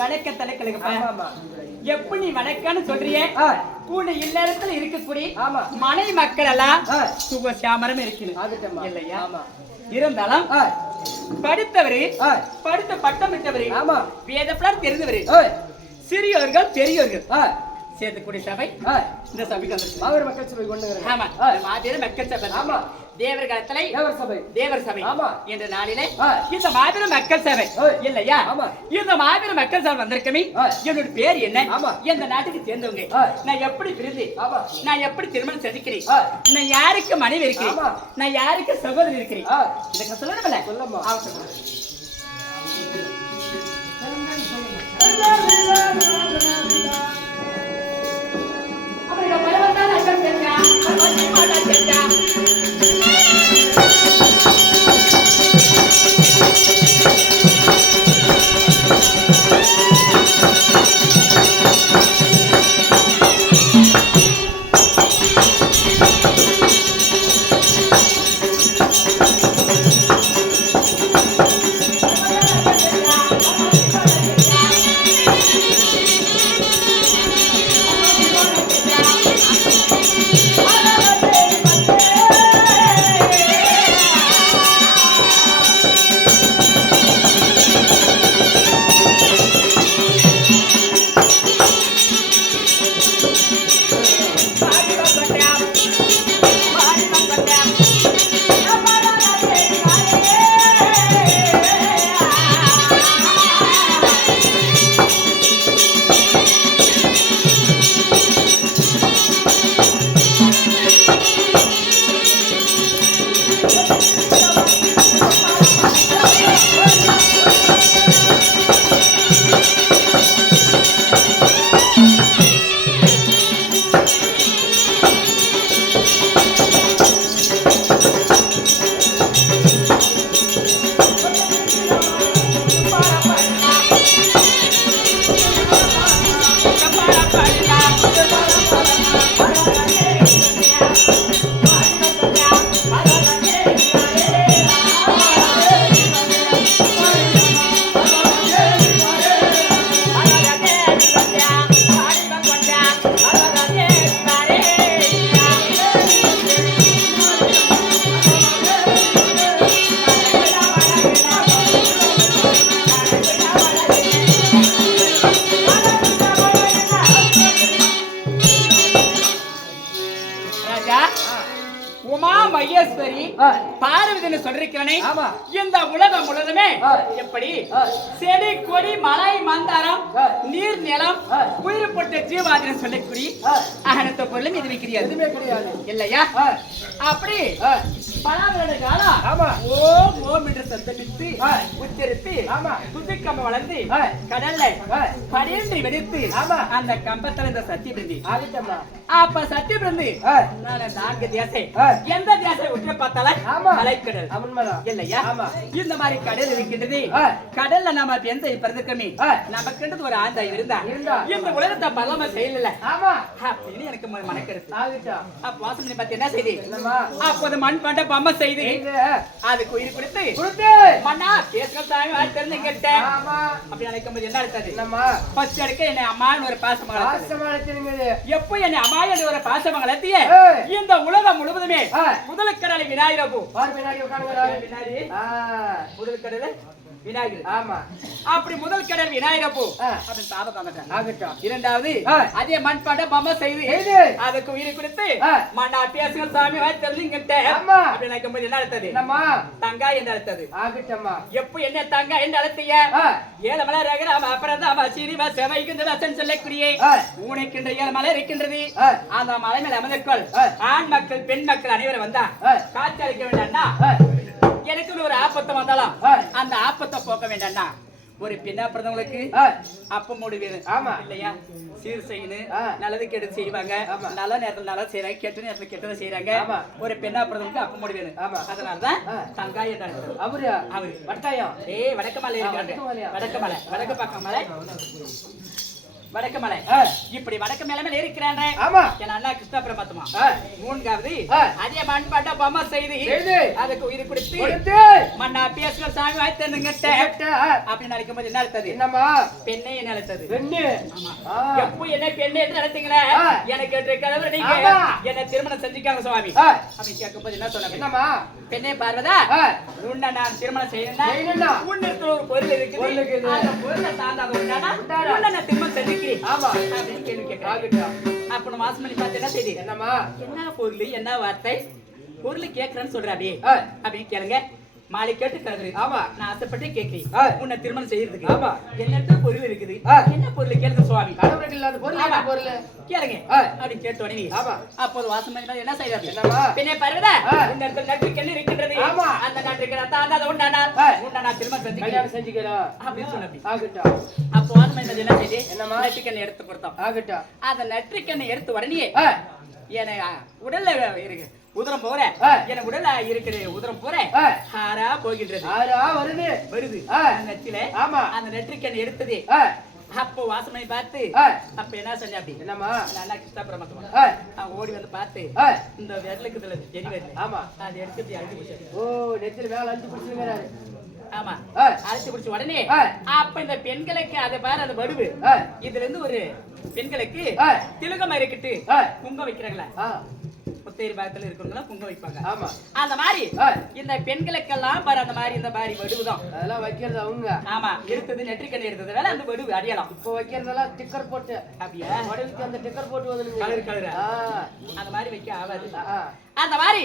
வணக்கம் தலைக்கலுக்கு எப்படி நீ வணக்கம்னு சொல்றியே கூட இல்லறத்துல இருக்கக்கூடிய மனைவி மக்கள் எல்லாம் சுகசாமரம் இருக்குது இல்லையா? இருந்தாலும் படித்தவரு படித்த பட்டம் விட்டவரு வேதப்படார் தெரிந்தவரு சிறியோர்கள் பெரியோர்கள் சேர்த்துக்கூடிய சபை இந்த சபைக்கு வந்துருச்சு. மாவீர மக்கள் சபை கொண்டு ஆமா மாவீர மக்கள் சபை ஆமா தேவர் காலத்துல தேவர் சபை என்ற நாளிலே இந்த மாவீர மக்கள் சபை இல்லையா? இந்த மாவீர மக்கள் சபை வந்திருக்கமே என்னோட பேர் என்ன? எந்த நாட்டுக்கு சேர்ந்தவங்க? நான் எப்படி பிரிந்து நான் எப்படி திருமணம் செஞ்சுக்கிறேன்? நான் யாருக்கு மனைவி இருக்கிறேன்? நான் யாருக்கு சகோதரி இருக்கிறேன்? இதுக்கு சொல்லணும்ல சொல்லமா பார்வதினு சொல்றேனே இந்த உலகம் முழுவதுமே எப்படி செடி கொடி மலை மந்தாரம் நீர் நிலம் உயிர்பட்ட ஜீவாதின சொல்லக்கூடிய அனைத்து பொருளும் எதுவுமே கிடையாது இல்லையா? அப்படி பல வருட காலம் ஓம் ஓம் என்று சத்தமிட்டு உச்சரித்து புதுக்கம்பம் வளர்ந்து கடல்ல படியின்றி வெடித்து அந்த கம்பத்துல இந்த சத்திய பிறந்தி அப்ப சத்திய பிறந்து நான்கு தேசம் எந்த தேசம் உற்ற பார்த்தாலும் அலைக்கடல் இல்லையா? இந்த மாதிரி கடல் இருக்கின்றது. கடல்ல நாம எந்த பிறந்திருக்கமே நமக்கு ஒரு ஆந்தா இருந்தா இந்த உலகத்தை பலமா செய்யல அப்படின்னு எனக்கு மனக்கருத்து. அப்ப வாசனை பார்த்து என்ன செய்தி? அப்போது மண் பண்ட பம்ம செய்து அதுக்கு உயிர் கொடுத்து மண்ணா பேசுகள் தாய் தெரிஞ்சுக்கிட்ட அப்படி நினைக்கும் போது என்ன அழுத்தாது? பச்சை அடிக்க என்னை அம்மான்னு ஒரு பாசமங்கள எப்போ என்னை அம்மா என்று ஒரு பாசமங்களத்திய இந்த உலகம் முழுவதுமே முதல் கடலை விநாயகர் விநாயகர் அப்படி முதல் கடல் விநாயகர் இரண்டாவது அதே மண்பாண்ட பொம்மை செய்து அதுக்கு உயிரை கொடுத்து மண்ணா பேசுகிற சாமி தெரிஞ்சுக்கிட்ட அப்படி நினைக்கும் போது என்ன அழுத்தது? தங்கா என்று அழுத்தது. எப்ப என்ன தங்கா என்று அழுத்திய ஏழு மலை ரகராம அப்புறம் சீனிவா செவைக்கின்ற வசன் சொல்லக்கூடிய ஊனைக்கின்ற 7 மலை இருக்கின்றது. அந்த மலை மேல அமர்ந்தோள் ஆண் மக்கள் பெண் மக்கள் அனைவரும் வந்தா காட்சி அளிக்க வேண்டாம்னா எனக்கு ஒரு ஆபத்து வந்தாலும் அந்த ஆபத்தை போக்க வேண்டாம்னா ஒரு பின்னா பிறந்தவங்களுக்கு அப்ப முடிவு இல்லையா? சீர் செய்யணும் நல்லது கெடுத்து செய்வாங்க. நல்ல நேரத்துல நல்லா செய்யறாங்க, கெட்ட நேரத்துல கெட்டதை செய்யறாங்க. ஒரு பெண்ணா பிறந்தவங்களுக்கு அப்ப முடிவு. அதனாலதான் தங்காய் அவரு வட்டாயம் வடக்கு மலை இருக்கிறாங்க. வடக்கு மலை வடக்கு பக்கம் மலை வடக்கு மலை இப்படி வடக்கு மேல இருக்கிறான். ஆமா என் அண்ணா கிருஷ்ண பரமாத்மா மூன்றாவது அதே மண்பாட்ட பொம்மை செய்து அதுக்கு உயிர் கொடுத்து மண்ணா பேசுகிற சாமி வாய்த்தனுங்கிட்ட அப்படின்னு நினைக்கும் போது என்ன அழுத்தது? என்னமா பெண்ணே என்ன அழுத்தது? பெண்ணு எப்போ என்ன பெண்ணு என்று நினைத்தீங்களா? எனக்கு கதவு நீங்க என்ன திருமணம் செஞ்சுக்காங்க சுவாமி அப்படின்னு கேட்கும் போது என்ன சொன்ன? என்னமா பெண்ணே பார்வதா உன்னை நான் திருமணம் செய்யணும்னா உன்னிடத்துல ஒரு பொருள் இருக்குது, அந்த பொருளை சார்ந்தாத உண்டானா உன்னை நான் திருமணம் செஞ்சுக்கிறேன் அப்படின்னு கேள்வி கேட்கிறேன். அப்ப நம்ம வாசம் பண்ணி பார்த்து என்ன செய்தி? என்னமா என்ன பொருள் என்ன வார்த்தை? பொருள் கேட்கறேன்னு சொல்ற அப்படியே அப்படின்னு கேளுங்க. மாலை கேட்டு கலந்து ஆமா நான் ஆசைப்பட்டு கேட்கிறேன் உன்னை திருமணம் செய்யறதுக்கு. ஆமா என்ன பொருள் இருக்குது? என்ன பொருள் கேளுங்க சுவாமி. கடவுளுக்கு இல்லாத பொருள் என்ன பொருள் கேளுங்க அப்படின்னு கேட்டு உடனே ஆமா அப்போது வாசம் பண்ணி என்ன செய்யறாரு? என்னமா பின்னே பாருடா இந்த இடத்துல நட்டுக்கு என்ன இருக்கின்றது? ஆமா அந்த நட்டுக்கு நான் அதை உண்டானா உன்னை நான் திருமணம் செஞ்சுக்கிறேன் அப்படின்னு சொன்னேன். ஆகட்டும் அப்போ வாசம் பண்ணி என்ன செய்யுது? என்னமா நட்டுக்கண்ணை எடுத்து கொடுத்தோம். ஆகட்டும் அந்த நட்டுக்கண்ணை எடுத்து உடனே என உடல்ல இருக்கு உதரம் போற என உடல்ல இருக்கிற உதரம் போற ஆறா போகின்றது. ஆறா வருது நெற்றில. ஆமா அந்த நெற்றிக்கண்ணை எடுத்தது அப்போ வாசனை பார்த்து அப்ப என்ன செஞ்சா? அப்படி என்னமா நல்லா கிருஷ்ண பரமாத்மா ஓடி வந்து பார்த்து இந்த விரலுக்கு ஜெனி வருது. ஆமா அது எடுத்து அழுத்தி பிடிச்சாரு. ஓ நெத்தில வேலை அழுத்தி பிடிச்சிருக்காரு. ஆமா அழைச்சு பிடிச்ச உடனே அப்ப இந்த பெண்களுக்கு அதை பாரு அந்த வடுவு இதுல இருந்து ஒரு பெண்களுக்கு திலகம் இருக்கட்டு குங்கம் வைக்கிறாங்களா? முத்தேரி பாகத்துல இருக்கிறவங்க குங்கம் வைப்பாங்க. ஆமா அந்த மாதிரி இந்த பெண்களுக்கெல்லாம் பாரு அந்த மாதிரி இந்த மாதிரி வடுவுதான் அதெல்லாம் வைக்கிறது அவங்க. ஆமா எடுத்தது நெற்றிக்கண்ணை எடுத்ததுனால அந்த வடுவு அடியலாம். இப்போ வைக்கிறதெல்லாம் டிக்கர் போட்டு அப்படியே வடுவுக்கு அந்த டிக்கர் போட்டு வந்து கலர் அந்த மாதிரி வைக்க ஆகாது. அந்த மாதிரி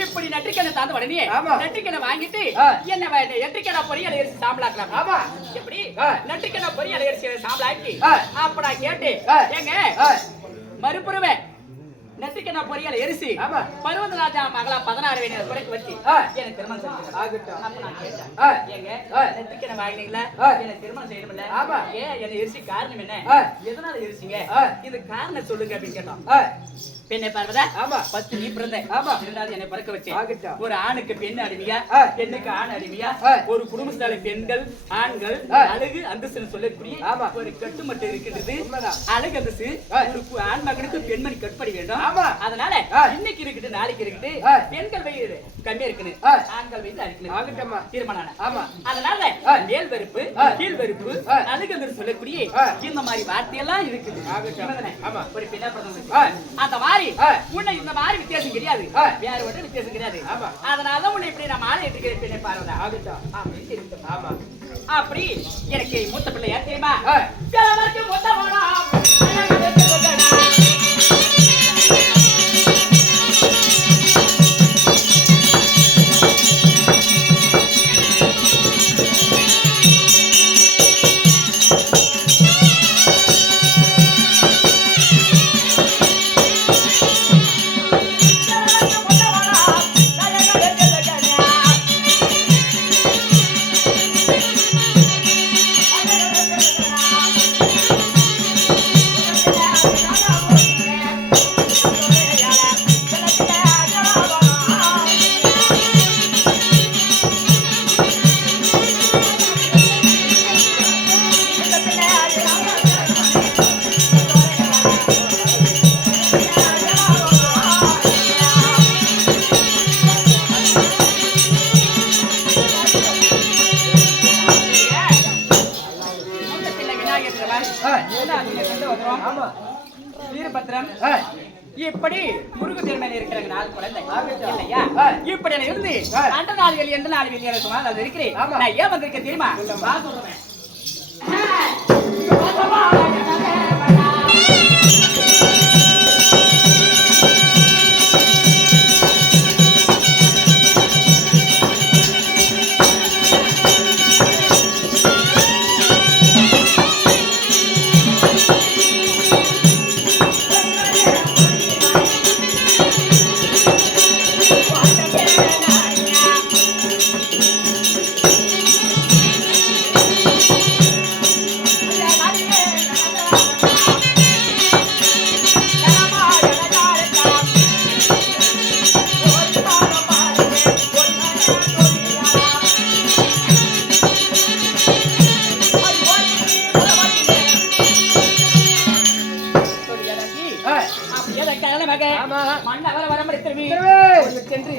இப்படி நெற்றிக்கண்ணை தாந்த உடனே நெற்றிக்கண்ணை வாங்கிட்டு என்ன நெற்றிக்கண்ணை பொரியல் அரிசி சாம்பலாக்கலாம். ஆமா எப்படி நெற்றிக்கண்ணை பொரியல் அரிசி சாம்பலாக்கி அப்ப நான் கேட்டு ஏங்க மறுபுறவே நெற்றிக்கண்ணை பொரியல் எரிசி பர்வதராஜா மகளா 16 வயது குறைக்கு வச்சு எனக்கு திருமணம் செய்யணும். அப்ப நான் கேட்டேன் ஏங்க நெற்றிக்கண்ணை வாங்கினீங்களா எனக்கு திருமணம் செய்யணும்ல ஏன் என்ன எரிசி காரணம் என்ன? எதனால எரிசிங்க இது காரணம் சொல்லுங்க அப்படின்னு கேட்டோம். பெண்ணை பார்வதா பத்து நீ பிறந்த இரண்டாவது என்னை பறக்க வச்சேன். ஒரு ஆணுக்கு பெண் அடிமையா பெண்ணுக்கு ஆண் அடிமையா ஒரு குடும்பத்தால பெண்கள் ஆண்கள் அழகு அந்தஸ்து சொல்லக்கூடிய ஒரு கட்டுமட்டு இருக்கின்றது. அழகு அந்தஸ்து ஒரு ஆண் மகனுக்கு பெண்மணி கட்டுப்படி வேண்டும். அதனால இன்னைக்கு இருக்குது நாளைக்கு இருக்குது பெண்கள் வயது கம்மியா இருக்குன்னு ஆண்கள் வயது அடிக்கணும் தீர்மானம். அதனால மேல் வெறுப்பு கீழ் வெறுப்பு அழகு அந்தஸ்து சொல்லக்கூடிய இந்த மாதிரி வார்த்தையெல்லாம் இருக்குது. ஒரு பெண்ணா பிறந்த அந்த மாதிரி உன்னை இந்த மாதிரி வித்தியாசம் கிடையாது, வேற ஒன்றும் வித்தியாசம் கிடையாது. அதனால உன்னை இப்படி நான் மாலை எடுத்துக்கிறேன் பாருங்க. அப்படி எனக்கு மூத்த பிள்ளை யார் தெரியுமா? வீரபத்ரம் இப்படி முருக பெருமையில இருக்கிறாங்க 4 குழந்தை இல்லையா? இப்படி இருந்து அந்த 4 வெளி எந்த 4 வெளியே சுமார் அது இருக்கிறேன். நான் ஏன் வந்திருக்கேன் தெரியுமா? நான் சொல்றேன் செல்வி சென்று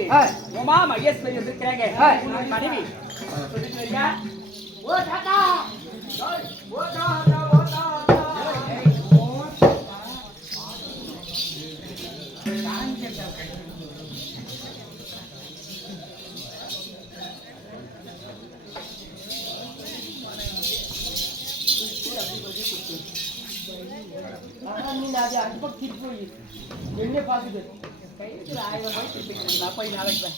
உமா மகேஸ்வரி இருக்கிறாங்க உன் மனைவி சொல்லிட்டு வரியா ஓ தாத்தா ஓ தாத்தா ஓ தாத்தா நீங்க அது அந்த திருப்பி என்ன பாக்குது கையில் 1000 ரூபாய் திருப்பி நான் போய் நாளைக்கு